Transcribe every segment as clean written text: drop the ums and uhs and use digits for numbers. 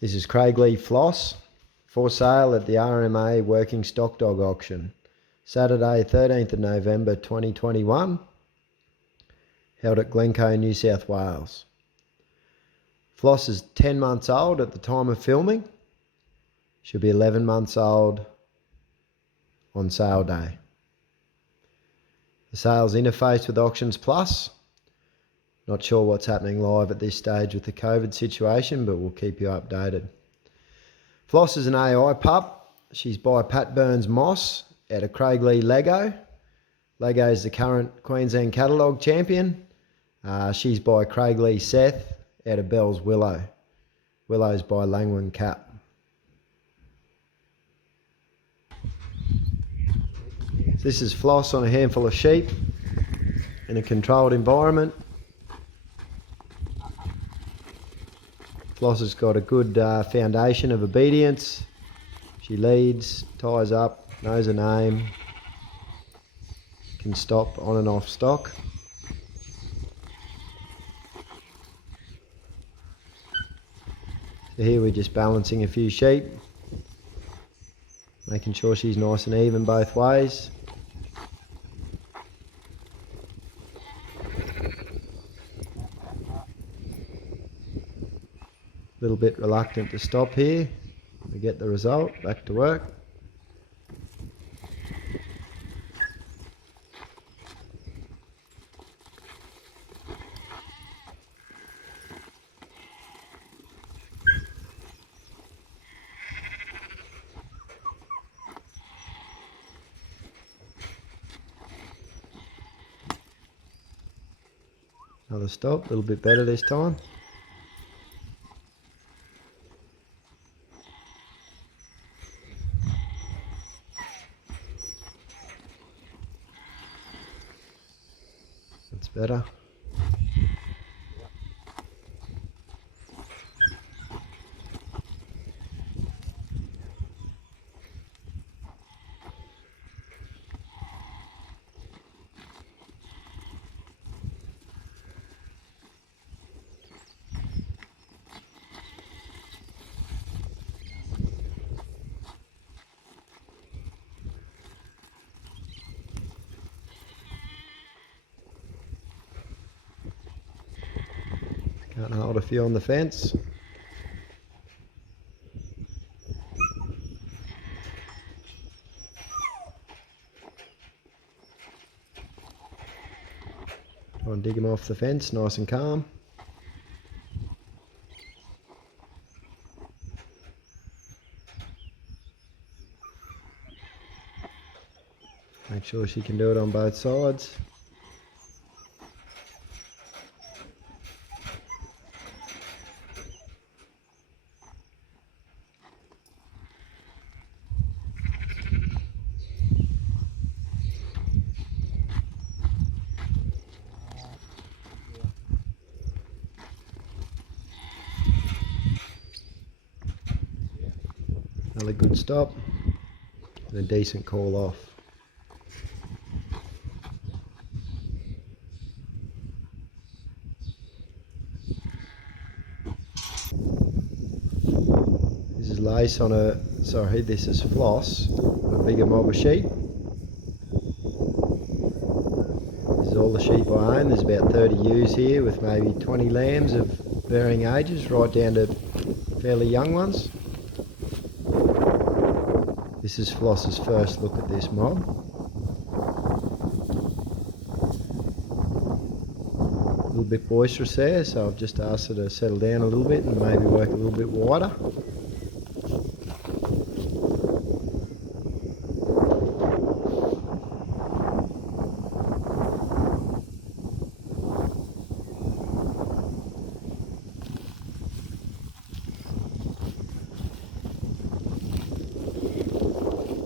This is Craiglea Floss for sale at the RMA Working Stock Dog Auction, Saturday 13th of November 2021, held at Glencoe, New South Wales. Floss is 10 months old at the time of filming. Should be 11 months old on sale day. The sales interface with Auctions Plus. Not sure what's happening live at this stage with the COVID situation, but we'll keep you updated. Floss is an AI pup. She's by Pat Burns Moss out of Craiglea Lego. Lego is the current Queensland Catalogue champion. She's by Craiglea Seth out of Bell's Willow. Willow's by Langwin Cap. This is Floss on a handful of sheep in a controlled environment. Floss has got a good foundation of obedience. She leads, ties up, knows her name, can stop on and off stock. So here we're just balancing a few sheep, making sure she's nice and even both ways. A little bit reluctant to stop here. We get the result, back to work. Another stop, a little bit better this time. That's better. Can't hold a few on the fence. Try and dig them off the fence, nice and calm. Make sure she can do it on both sides. Another good stop and a decent call off. This is Lace on this is Floss on a bigger mob of sheep. This is all the sheep I own. There's about 30 ewes here with maybe 20 lambs of varying ages, right down to fairly young ones. This is Floss's first look at this mob. A little bit boisterous there, so I've just asked her to settle down a little bit and maybe work a little bit wider.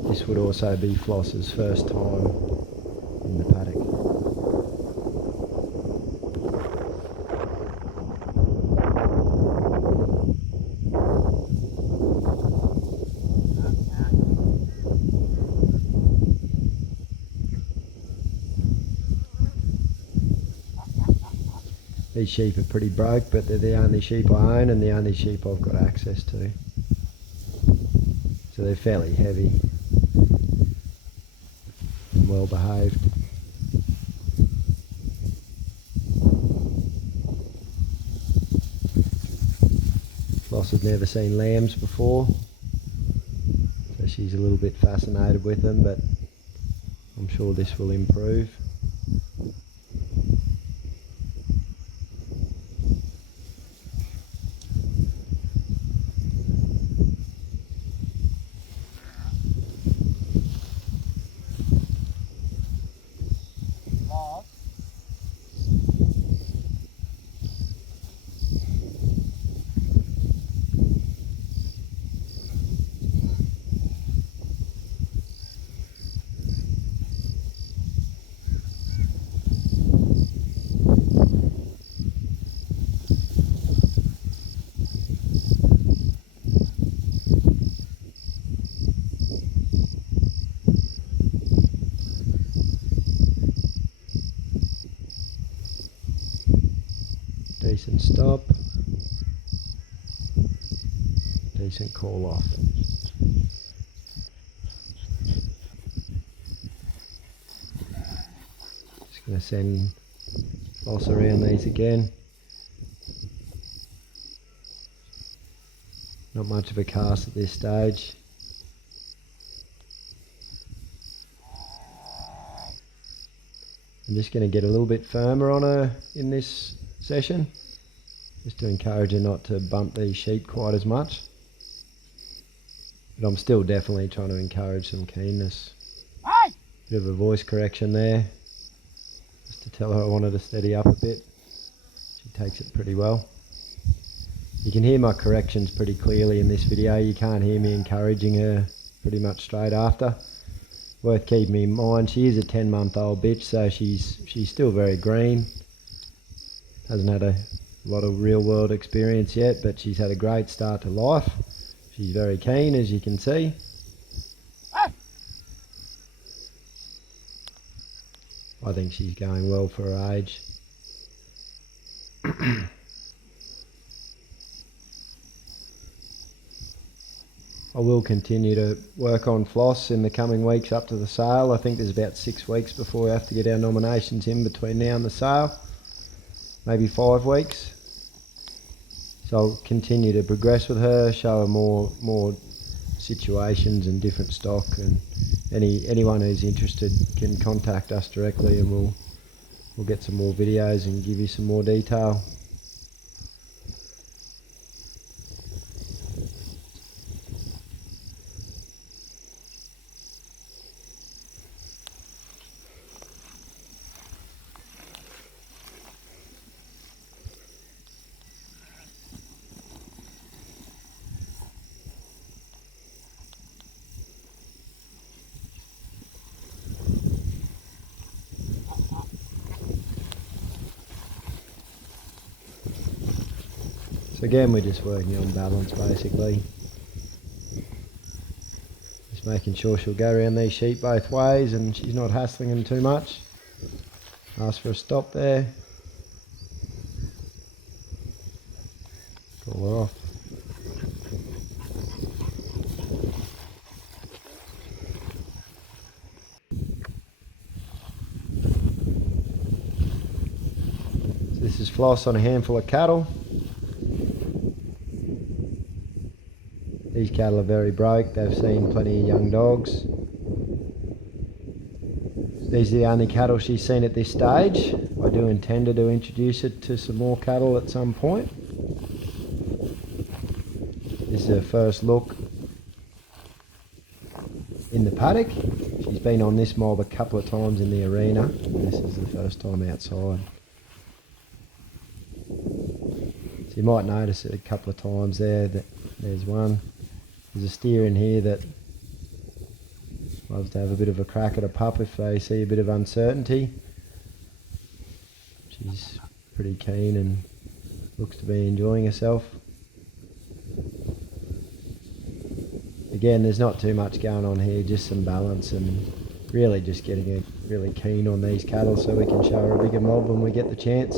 This would also be Floss's first time in the paddock. These sheep are pretty broke, but they're the only sheep I own and the only sheep I've got access to. So they're fairly heavy and well behaved. Floss has never seen lambs before, so she's a little bit fascinated with them, but I'm sure this will improve. Decent stop, decent call off. Just going to send Floss around these again. Not much of a cast at this stage. I'm just going to get a little bit firmer on her in this session, just to encourage her not to bump these sheep quite as much. But I'm still definitely trying to encourage some keenness. Bit of a voice correction there, just to tell her I wanted to steady up a bit. She takes it pretty well. You can hear my corrections pretty clearly in this video. You can't hear me encouraging her pretty much straight after. Worth keeping in mind, she is a 10-month-old bitch, so she's still very green. Hasn't had a lot of real world experience yet, but she's had a great start to life. She's very keen, as you can see. I think she's going well for her age. I will continue to work on Floss in the coming weeks up to the sale. I think there's about 6 weeks before we have to get our nominations in between now and the sale. Maybe 5 weeks. So I'll continue to progress with her, show her more situations and different stock, and anyone who's interested can contact us directly and we'll get some more videos and give you some more detail. So again, we're just working on balance basically. Just making sure she'll go around these sheep both ways and she's not hassling them too much. Ask for a stop there. Call her off. So this is Floss on a handful of cattle. These cattle are very broke, they've seen plenty of young dogs. These are the only cattle she's seen at this stage. I do intend to introduce her to some more cattle at some point. This is her first look in the paddock. She's been on this mob a couple of times in the arena, and this is the first time outside. So you might notice it a couple of times there, that there's one. There's a steer in here that loves to have a bit of a crack at a pup if they see a bit of uncertainty. She's pretty keen and looks to be enjoying herself. Again, there's not too much going on here, just some balance and really just getting her really keen on these cattle so we can show her a bigger mob when we get the chance.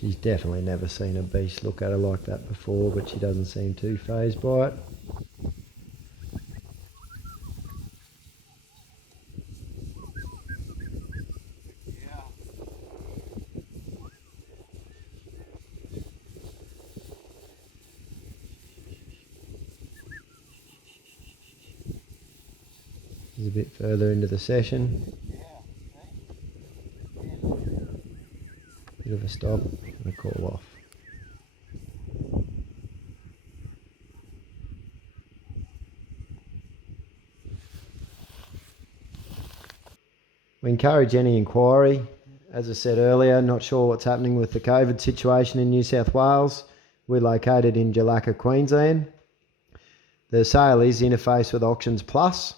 She's definitely never seen a beast look at her like that before, but she doesn't seem too fazed by it. She's a bit further into the session. Bit of a stop and a call off. We encourage any inquiry. As I said earlier, not sure what's happening with the COVID situation in New South Wales. We're located in Glencoe, Queensland. The sale is interfaced with Auctions Plus,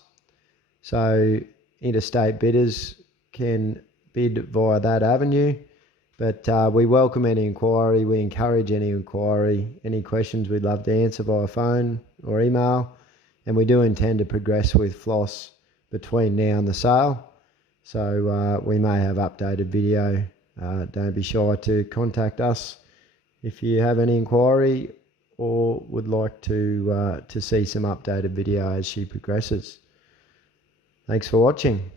so interstate bidders can bid via that avenue. But we welcome any inquiry. We encourage any inquiry. Any questions we'd love to answer via phone or email. And we do intend to progress with Floss between now and the sale. So we may have updated video. Don't be shy to contact us if you have any inquiry or would like to see some updated video as she progresses. Thanks for watching.